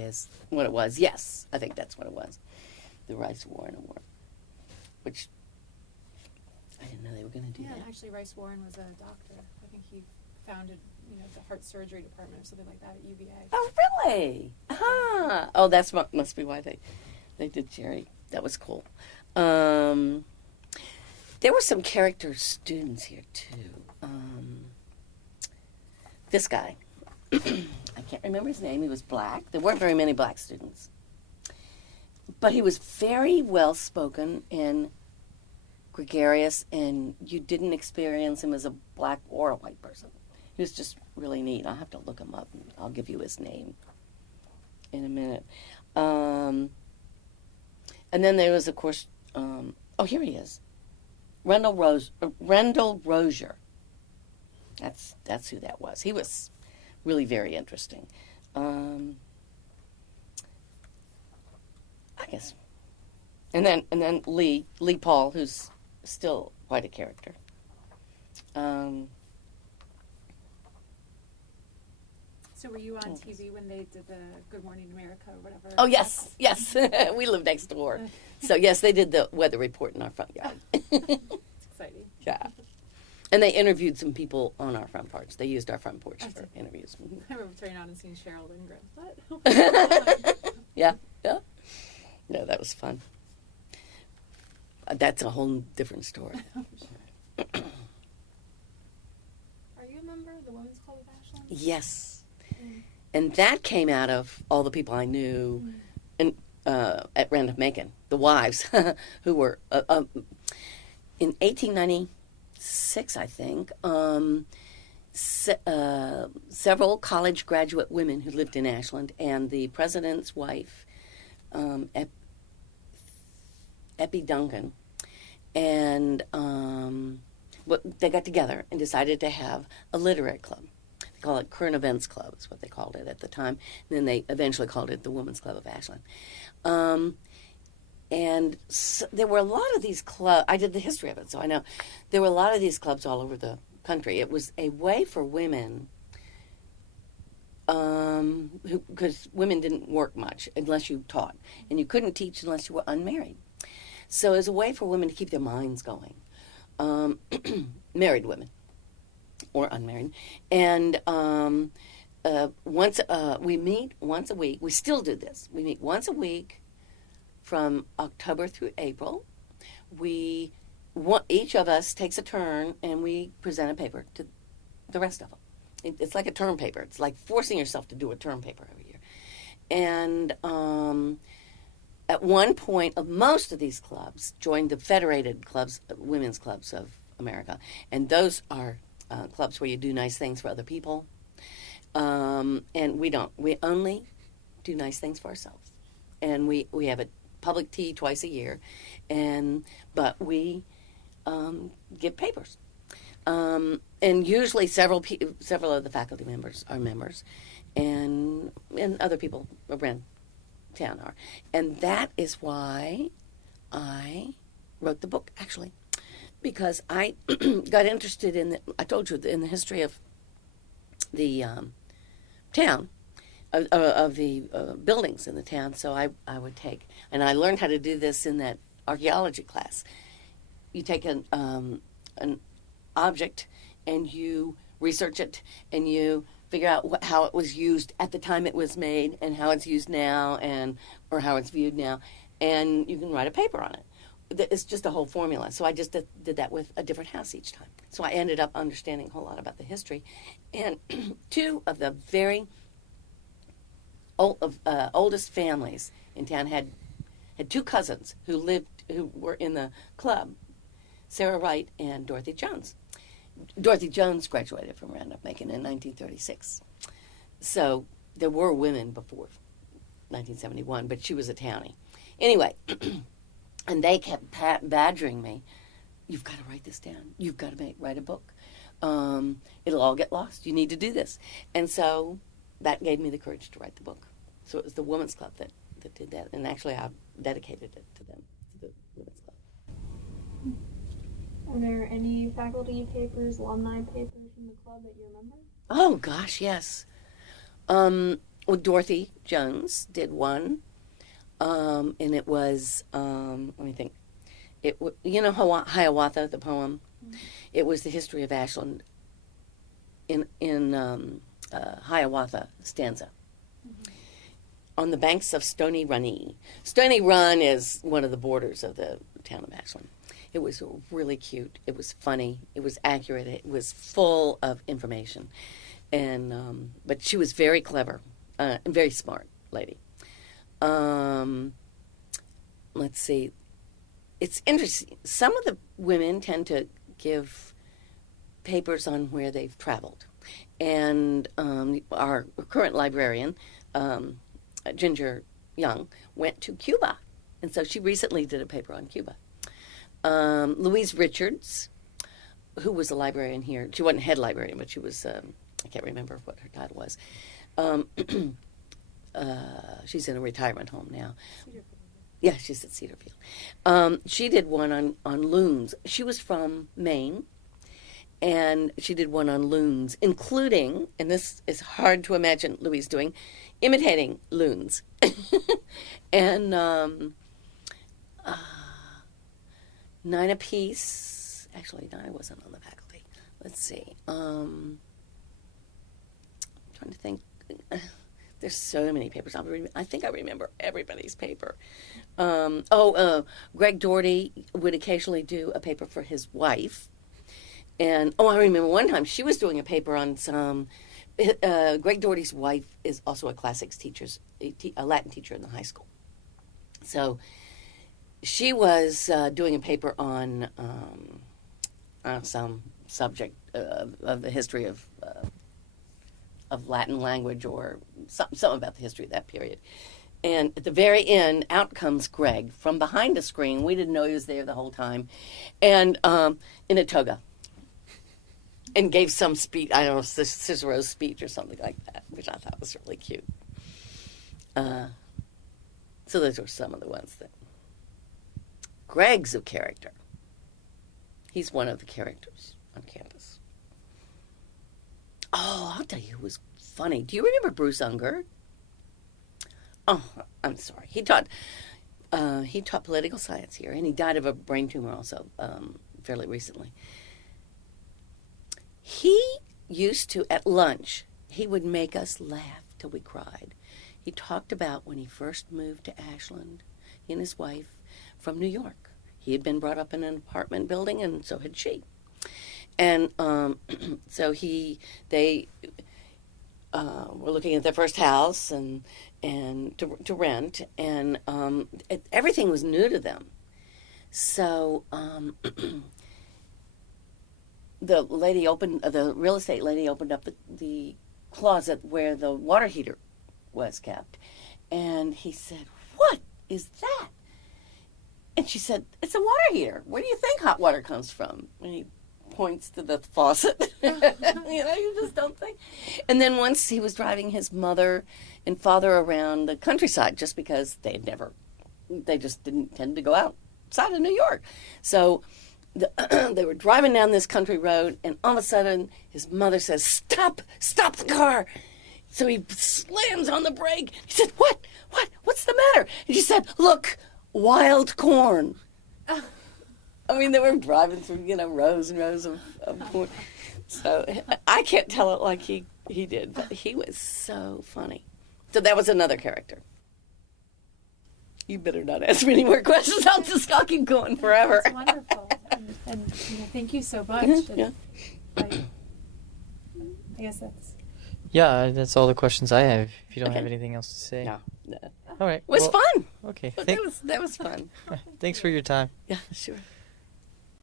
was. Yes, I think that's what it was. The Rice Warren Award. Which, I didn't know they were going to do Yeah, and that. actually Rice Warren was a doctor. I think he founded, the heart surgery department or something like that at UVA. Oh, really? Ah. Oh, that's must be why they did Jerry. That was cool. There were some character students here, too. This guy. I can't remember his name. He was black. There weren't very many black students. But he was very well-spoken and gregarious, and you didn't experience him as a black or a white person. He was just really neat. I'll have to look him up, and I'll give you his name in a minute. And then there was, of course, here he is. Rendell Rozier. That's who that was. He was really very interesting. I guess. And then Lee Paul, who's still quite a character. So were you on TV when they did the Good Morning America or whatever? Oh, yes, yes. We live next door. So, yes, they did the weather report in our front yard. It's exciting. Yeah. And they interviewed some people on our front porch. They used our front porch for interviews. I remember turning on and seeing Cheryl Lindgren. What? Yeah, yeah. No, that was fun. That's a whole different story. Are you a member of the Women's Club of Ashland? Yes. And that came out of all the people I knew in, at Randolph Macon, the wives, who were, in 1896, I think, several college graduate women who lived in Ashland, and the president's wife, Eppie Duncan, and they got together and decided to have a literary club. They call it Current Events Club, is what they called it at the time. And then they eventually called it the Women's Club of Ashland. And so there were a lot of these clubs. I did the history of it, so I know. There were a lot of these clubs all over the country. It was a way for women, because women didn't work much unless you taught. And you couldn't teach unless you were unmarried. So it was a way for women to keep their minds going. Married women or unmarried. And we meet once a week. We still do this. We meet once a week from October through April. Each of us takes a turn and we present a paper to the rest of them. It's like a term paper. It's like forcing yourself to do a term paper every year. And at one point, most of these clubs joined the Federated Clubs, Women's Clubs of America, and those are clubs where you do nice things for other people. And we don't. We only do nice things for ourselves. And we have a public tea twice a year, but we give papers. And usually several of the faculty members are members, and other people around town are. And that is why I wrote the book, actually, because I got interested I told you, in the history of the town, of the buildings in the town. So I would take, and I learned how to do this in that archaeology class. You take an object and you research it and you figure out how it was used at the time it was made and how it's used now, or how it's viewed now, and you can write a paper on it. It's just a whole formula. So I just did that with a different house each time. So I ended up understanding a whole lot about the history. And two of the very oldest families in town had two cousins who were in the club, Sarah Wright and Dorothy Jones. Dorothy Jones graduated from Randolph Macon in 1936. So there were women before 1971, but she was a townie. Anyway, and they kept badgering me, you've got to write this down. You've got to write a book. It'll all get lost. You need to do this. And so that gave me the courage to write the book. So it was the Women's Club that did that. And actually I dedicated it to them, to the Women's Club. Are there any faculty papers, alumni papers from the club that you remember? Oh, gosh, yes. Well, Dorothy Jones did one, and it was, let me think. Hiawatha, the poem? Mm-hmm. It was the history of Ashland in Hiawatha stanza. Mm-hmm. On the banks of Stony Runny. Stony Run is one of the borders of the town of Ashland. It was really cute. It was funny. It was accurate. It was full of information. And but she was very clever and very smart lady. Let's see. It's interesting. Some of the women tend to give papers on where they've traveled. And our current librarian, Ginger Young, went to Cuba. And so she recently did a paper on Cuba. Louise Richards, who was a librarian here. She wasn't head librarian, but she was, I can't remember what her title was. She's in a retirement home now. Yeah, she's at Cedarfield. She did one on loons. She was from Maine, And she did one on loons, including, and this is hard to imagine Louise doing, imitating loons. And Nina Peace, actually, Nina wasn't on the faculty. Let's see. Trying to think. There's so many papers. I think I remember everybody's paper. Greg Doherty would occasionally do a paper for his wife. And, I remember one time she was doing a paper on some, Greg Doherty's wife is also a classics teacher, a Latin teacher in the high school. So she was doing a paper on some subject of the history of Latin language or something about the history of that period. And at the very end, out comes Greg from behind a screen. We didn't know he was there the whole time. And in a toga. And gave some speech, I don't know, Cicero's speech or something like that, which I thought was really cute. So those were some of the ones that... Greg's a character. He's one of the characters on campus. Oh, I'll tell you who was funny. Do you remember Bruce Unger? Oh, I'm sorry. He taught political science here, and he died of a brain tumor also fairly recently. He used to, at lunch, he would make us laugh till we cried. He talked about when he first moved to Ashland, he and his wife, from New York. He had been brought up in an apartment building, and so had she. And so they were looking at their first house and to rent, and everything was new to them. So the real estate lady opened up the closet where the water heater was kept, and he said, "What is that?" And she said, "It's a water heater. Where do you think hot water comes from?" And he points to the faucet. You just don't think. And then once he was driving his mother and father around the countryside, just because they just didn't tend to go outside of New York. So they were driving down this country road, and all of a sudden his mother says, stop the car." So he slams on the brake. He said, what's the matter?" And she said, "Look, wild corn." I mean, they were driving through, rows and rows of corn. So I can't tell it like he did, but he was so funny. So that was another character. You better not ask me any more questions. I'll keep going forever. It's wonderful. And thank you so much. Yeah. I guess that's... Yeah, that's all the questions I have. If you don't Okay. have anything else to say. No. All right. It was fun. Okay. That was fun. Thanks for your time. Yeah, sure.